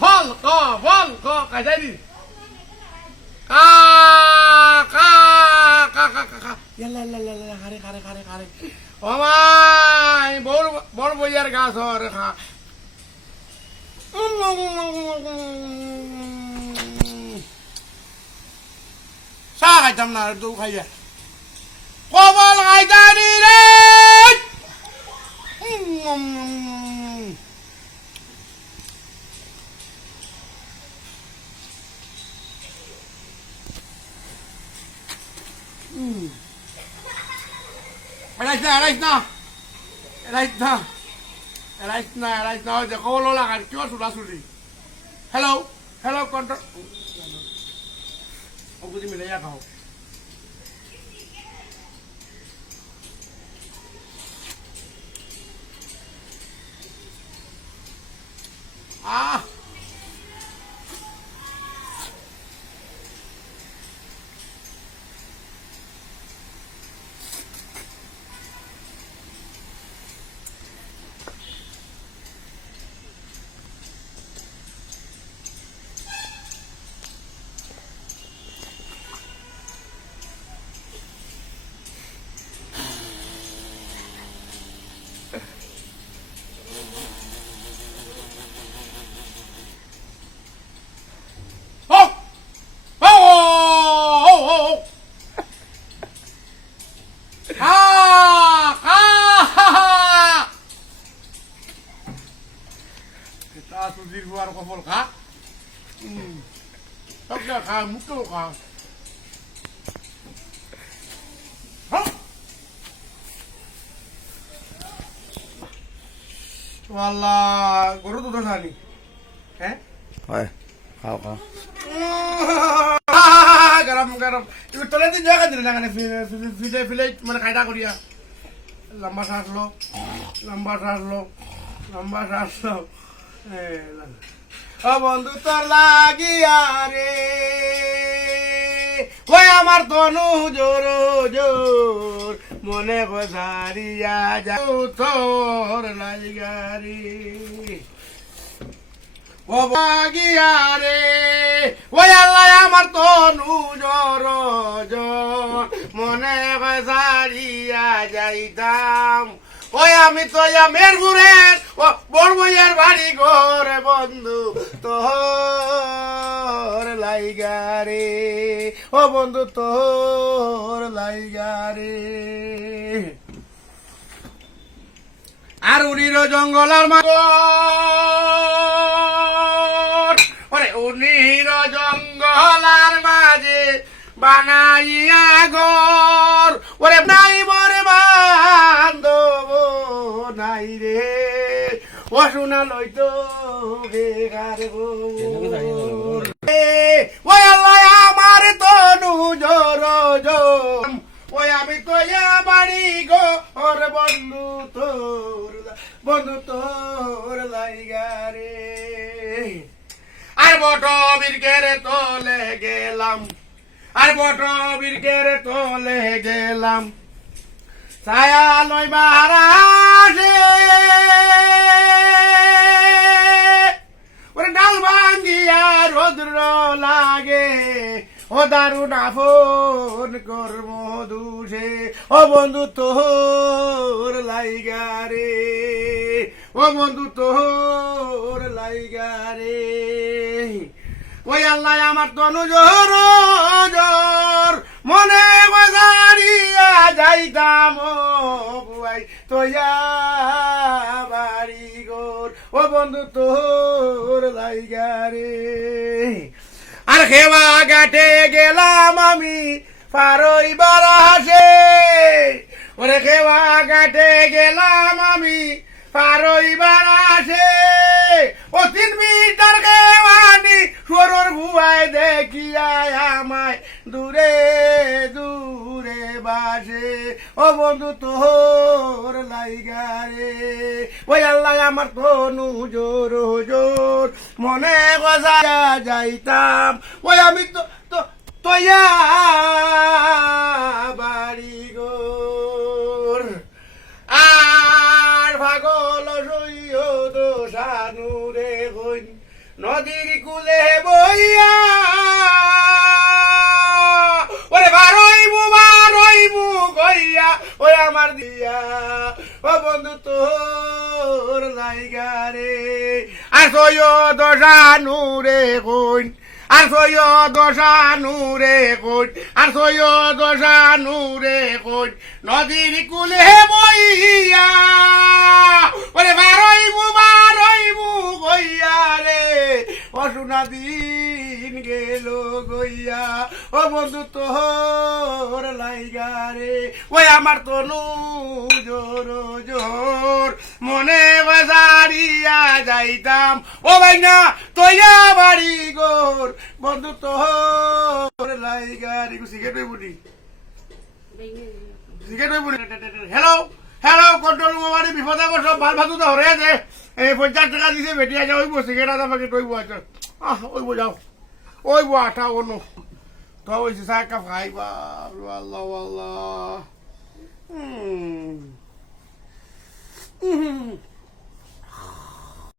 ফল ক ফল ক কাজাই দি কা কা কা কা কা ইয়ালা লা লা লা খারে খারে খারে খারে ও মাই বড় বড় বইয়ার গাছ রে খা চা খাইতাম না দু খাইয়া কবল খাইতানি রে দেখো লোলা কার কিয় চুলাচুলি হেল্ল' হেল্ল' কণ্ট্ৰল বুজি মিলে খাও সুজির বুয়ার কপাল খা সবটা খা মুখেও খা আল্লাহ গরু দুধ খানি হ্যাঁ হয় খাও খাও গরম গরম তুই তোলে দিন জায়গা দিলে না ফিলে ফিলে মানে খাইটা করিয়া লম্বা শ্বাস লো লম্বা শ্বাস লো লম্বা শ্বাস লো ও বন্ধু তোর লাগিয়া রে ওই আমার তনু জোর জোর মনে গোসারিয়া যাও তোর লাগিয়া রে ও লাগিয়া রে ওই আল্লাহ আমার তনু জোর জোর মনে গোসারিয়া যাইতাম ওই আমি তো মের ঘুরের ও বড় বইয়ার বাড়ি ঘরে বন্ধু তোর লাইগারে ও বন্ধু তোর লাইগারে আর উনির জঙ্গলার ওরে উনির জঙ্গলার মাঝে বানাইয়া গর ওরে নাই মরে বান্ধব নাই রে ও শোনা লইতো বেগার গো ওই আল্লাহ আমার তনু জোর জোর ওই আমি তো বাড়ি গো ওর বন্ধু তোর লাইগারে আর বট বীরকের তোলে গেলাম আর বট বীরকের তোলে গেলাম ছায়া লইবার আসে ওরে ডাল ভাঙ্গিয়া রৌদ্র লাগে ও দারুণ আফন কর্ম দুষে ও বন্ধু তোর লাইগারে ও বন্ধু তোর লাইগারে ওই আল্লাহ আমার তনু জোর জোর মনে বাজারিয়া যাইতাম বুয়াই তোয়া বাড়ি গোর ও বন্ধু তোর লাইগারে আর খেবা গাটে গেলাম আমি পারইবার আসে ওরে খেবা গাটে গেলাম আমি পারইবার আসে ও 3 মিটার গেওয়ানি সরর ভুয়ায় দেখিয়া আমায় দূরে দূরে বাসে ও বন্ধু তোর লাইগারে ওই আল্লাহ আমার তনু জোর জোর মনে গজায়া যাইতাম ওই আমি তো তোয়া বাড়ি গোর আর ভাগল সইয় দোষানুরে হইন নদীর কুলে বইয়া ওরে বারইবু কইয়া ওই আমার দিয়া ও বন্ধু তোর জায়গা রে আর দশানু রে কইন আর দশানু রে কইন আর দশানু রে কইন নদীর কুলে বইয়া ওরে বারইবু কইয়া রে অসুনা দিন গেল গইয়া ও বন্ধু তোর লাইগা রে ওই আমার তনু জোর জোর মনে বাজারিয়া যাইতাম ও ভাই না তৈয়া বাড়ি গোর বন্ধু তোর লাইগা রে সিগারেট বুড়ি সিগারেট বুড়ি হ্যালো হ্যালো কন্ট্রোল মোবাইল বিপদে সব ভাল ভাতু তো হরে আছে এই 50 টাকা দিছে বেটি আছে ওইব সিগারেট আমাকে টইব আছে ওইব যাও ওইব আঠা অন্য তো ওই সাকা খাইবা আল্লাহ আল্লাহ